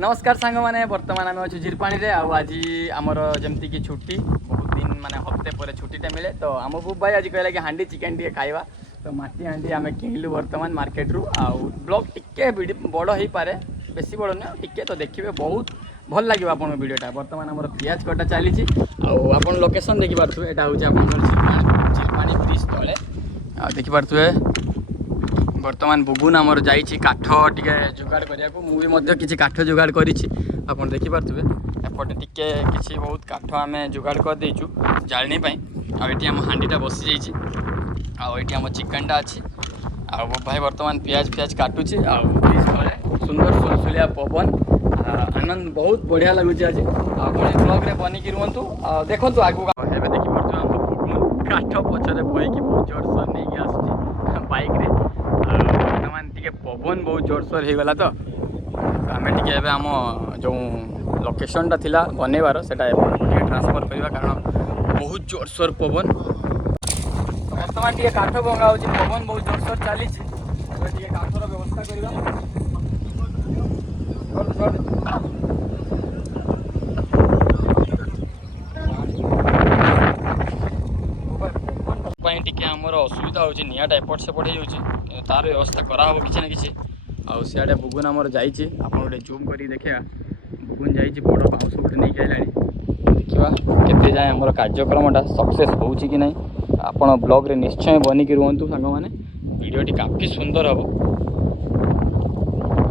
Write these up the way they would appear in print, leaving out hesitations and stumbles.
नमस्कार सांग मैंने बर्तमान आम अच्छे झीरपाणी रे आज आमर जमती की छुट्टी बहुत दिन माने हफ्ते पर छुट्टीटा मिले तो आम बुब भाई आज कहला कि हांडी चिकेन टे खाइबा तो माटी हांडी आम किणलु बर्तमान मार्केट रु ब्लॉग टिके बड़ हो पारे बेसी बड़ नुह टिके तो देखिए बहुत भल लगे आपन वीडियोटा बर्तमान आम पियाज कटा चली आप लोकेशन देखिपे यहाँ हूँ झीरपाणी ब्रिज तले देखिपे बर्तमान बुगुन आमर जाइए काठ टे जोगाड़ करने को मुझे किसी काठ जोगाड़ कर देखिपे एपटे टिके किसी बहुत काठ आम जोगाड़ कर देचु जाणी आम हांडीटा बसी जाइए आम चिकेनटा अच्छी आ भाई बर्तमान पियाज फियाज काटुची सुंदर सुलसुलिया पवन आनंद बहुत बढ़िया लगुच आज आप ब्लॉग बनिकी रुहतु देखु आगू देखिपे आम बुगुन काठ पचर बहीकि बहुत जोरसोर नहीं आस बाइक रे बर्तमान टे पवन बहुत जोरसोर हो गला तो आम टे आम जो लोकेशनटा थिला बनइबार से ट्रांसफर करवा कारण बहुत जोरसोर पवन बर्तमान टे काठ भंगा हो पवन बहुत जोरसोर चली काठर व्यवस्था करवा टे आमर असुविधा हो निआटा एपट सेपट हो तार व्यवस्था कराब कि ना कि आउ सियाड़े बुगुन आमर जाइए आप गोटे जूम कर देखा बुगुन जाइए बड़ बाउंस गोटे नहीं आइला देखा केते जाए आमर कार्यक्रमटा सक्सेस हो कि ना आपण ब्लॉग रे निश्चय बनिकी रुहतु सांग मैंने वीडियोटी काफी सुंदर हम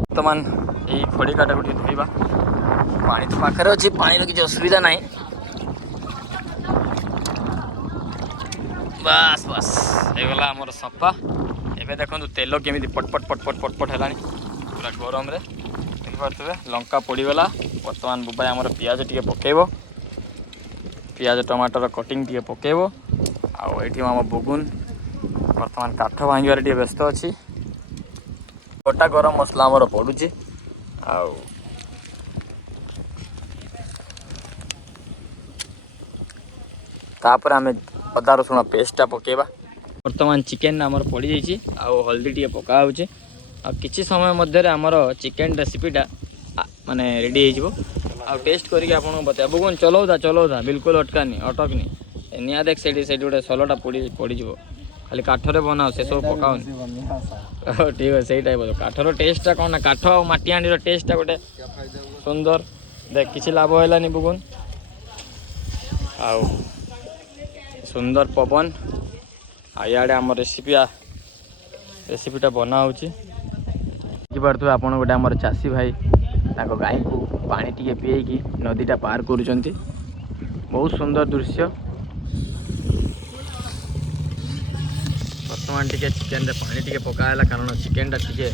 बर्तमान यही खड़ीकाटा को धोइबा पानी तो पाखे अच्छी पानी किसी असुविधा ना बास बास होगला आमर सफा एवं देखो तेल केमी पटपट पटपट पटपट है पूरा गरम रे देखिपे लंका पड़गला बर्तमान बुबाई आमर पियाज टे पकेब पियाज टमाटर कटिंग टे पकेब आम बुगुन बर्तमान काठ भांगार टे व्यस्त अच्छी गोटा गरम मसला आमर पड़ुची तापर आम अदा रसुण पेस्टा पकेबा बर्तमान चिकेन आमर पड़ जाइए हल्दी टे पका हो किसी समय मध्य आमर चिकेन रेसिपीटा माने रेडी हो टेस्ट करके आपको बता बुगुन चलाऊा बिल्कुल अटकनी निआ देख से गोटे सलटा पड़ज खाली काठरे बनाओ से सब पकाउन ठीक है सही टाइप काठर टेस्टा कौन ना काठ और माटी हांडी टेस्टा गोटे सुंदर देख किसी लाभ है बुगुन आउ सुंदर पवन आड़े आम रेसिपीटा बना होपारे आप गोटे आम चाषी भाई गाई को पानी टी पीएकी नदीटा पार कर बहुत सुंदर दृश्य बर्तमान टे चिकेन रे पानी टी पकाला कारण चिकेनटा टे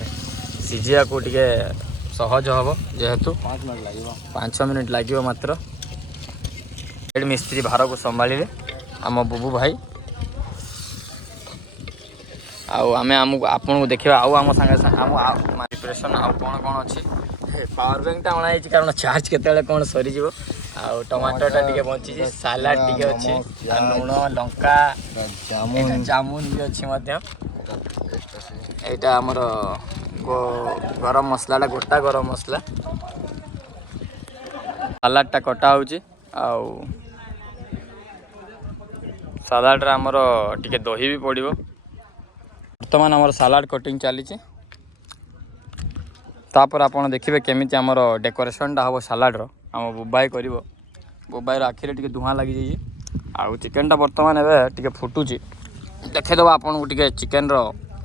सीझा को टे सहज हम जेहेतु 5 मिनट लगे मात्र मिस्त्री भार को संभाଳିले आम बुबू भाई आम आपको देखा आम सागे आम प्रिपरेसन आउ कौन कौन अच्छी पावर बैंकटा अणाई कारण चार्ज केत कौन सरीज टमाटरटा टे बची सालाड टे अच्छी लुण लंका जामुन भी अच्छी यहाँ आमर गरम मसलाटा गोटा गरम मसला सालाडटा कटा हो सालाड्रे आमर टिके दही भी पड़ो बर्तमान आमर सालाड कटिंग चली तापर आपड़ देखिए केमी आमर डेकोरेशनटा हम सालाड्र आम बुबाई कर बुबाईर आखिरे टे धूआं लगी जाइए आउ चिकेनटा बर्तमान एवं टे फुटुची देखेदेव आपन को टे चिकेन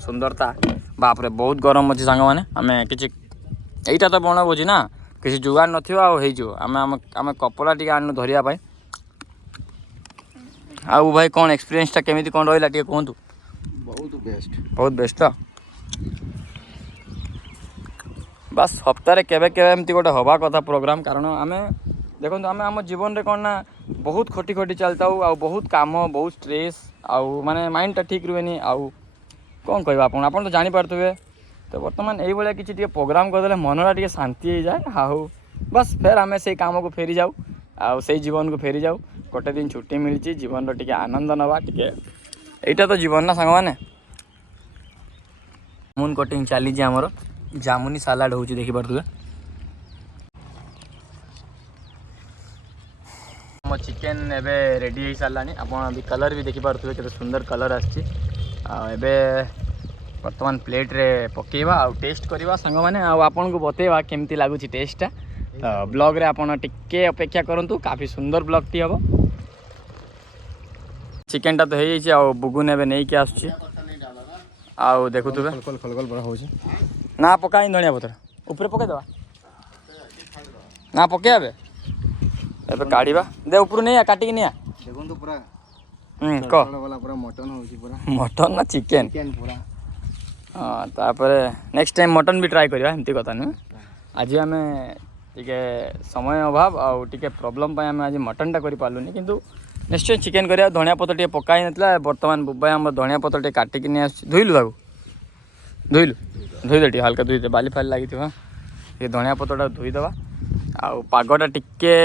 सुंदरता बापरे बहुत गरम अच्छी सांग मैंने आम कि यहीटा तो बना बुझी ना किसी जुगाड़ नाम कपड़ा टे आनु धरिया आउ भाई कौन एक्सपीरियंसटा केमी कौन रहा टे कहतु बहुत बेस्ट बस हफ्तारे केवे एमती गोटे हवा कथा प्रोग्राम कारण आम देखो आम आम जीवन रे कौन ना बहुत खटी खटी चलता आ बहुत काम बहुत स्ट्रेस आउ माने माइंडटा ठीक रुएनी आउ कौन कह आप तो जानीपे तो बर्तमान ये किसी प्रोग्राम करदे मनटा टे शांति हो जाए आउ बस फिर आम से काम को फेरी जाऊ आउ से जीवन को फेरी जाऊ गोटे दिन छुट्टी मिली जीवन टे आनंद नवा टे यहाँ तो जीवन ना सांग मैंने जामुन कटिंग चली आमर जामुनी सालाड हो देखिपे आम चिकेन एबे रेडी हो सारा आप कलर भी देखिपे के सुंदर कलर आसी बर्तमान प्लेट रे पकेवा आ टेस्ट करवा सांग मैंने आपन को बतेवा केमती लगुच टेस्टा तो ब्लॉग रे आपन टिके अपेक्षा करंतु काफी सुंदर ब्लॉग टी हम चिकेन टा तो हो जाए बुगुन एवं नहीं आसुची आउ देखु तुबे ना पका धनिया पत्र ऊपर पकईदवा ना पके एबे काढ़ा दे ऊपर नहीं काटिक नहीं देखो पूरा कह मटन होची पूरा मटन ना चिकेन पूरा हाँ तापर नेक्स्ट टाइम मटन भी ट्राए करवा एमती कथा नुह आज आम टे समय अभाव आउ टे प्रोब्लेम आम आज मटन टा करूँ किंतु निश्चय चिकेन करा धनिया पत्र टे पकाई ना बर्तमान बुबाई आम धनिया पत्र टे काटिक नहीं आस धोइलु ताकू धोइलु धोईदे टे हल्का धोईदे बाली फाली लगी ये धनिया पत्रटा धोईदवा आउ पागटा टिके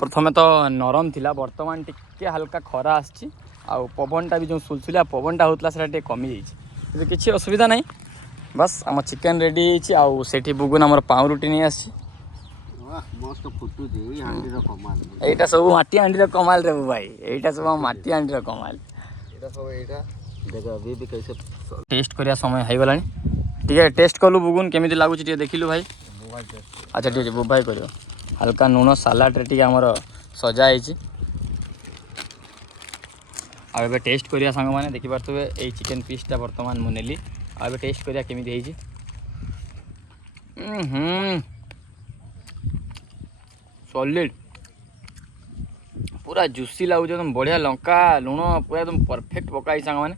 प्रथमे तो नरम थिला बर्तमान टिके हल्का खरा आसी आउ पवनटा भी जो सुलसुलिया पवनटा होता से कमी जाइए किसी असुविधा नहीं बस आम चिकेन रेडी आउ सेठी बुगुन आम पाउँ रुटी नहीं आसी मस्त फुटुची हांडी रो कमाल एटा सब माटी हांडी रो कमाल रे भाई एटा सब माटी हांडी रो कमाल एटा सब एटा देखो अभी भी कैसे टेस्ट करिया समय हो गलानी ठीक टेस्ट कलु बुगुन केमिति लागुची टे देखिलु भाई अच्छा ठीक है बुबाई करियो हल्का लुण सालाड रे आमर सजा आबे टेस्ट करिया सांग माने देखि पारथुबे ए चिकेन पीसटा वर्तमान मु नेली आबे टेस्ट करिया केमिति हेची सॉलिड पूरा जूसी लागुछ एकदम बढ़िया लंका लुण पूरा एकदम परफेक्ट पकाई सांग माने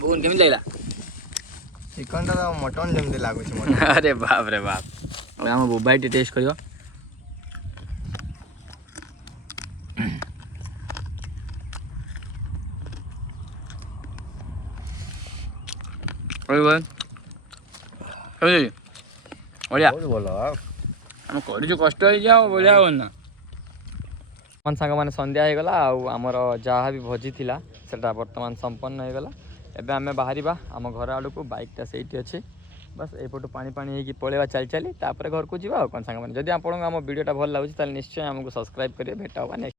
बुन केमिति लागला चिकन टा मटन जमते लागुछ मटन अरे बाप रे बाप हम बुबाई टेस्ट करियो बढ़िया आम कर कष्ट बढ़िया ना मन सांग मैंने संध्या हो गला आमर जहाँ भी भोजी थिला सेटा वर्तमान संपन्न हो गला एबे आमे बाहरी आम घर आड़ को बाइकटा से अच्छे बस एपटू पानी पानी हो पलैया चली चली तापर घर को जी कौन सांग मैंने जदि आपको आम वीडियोटा भल लगे निश्चय आमको सब्सक्राइब करेंगे भेटा होगा नेक्स्ट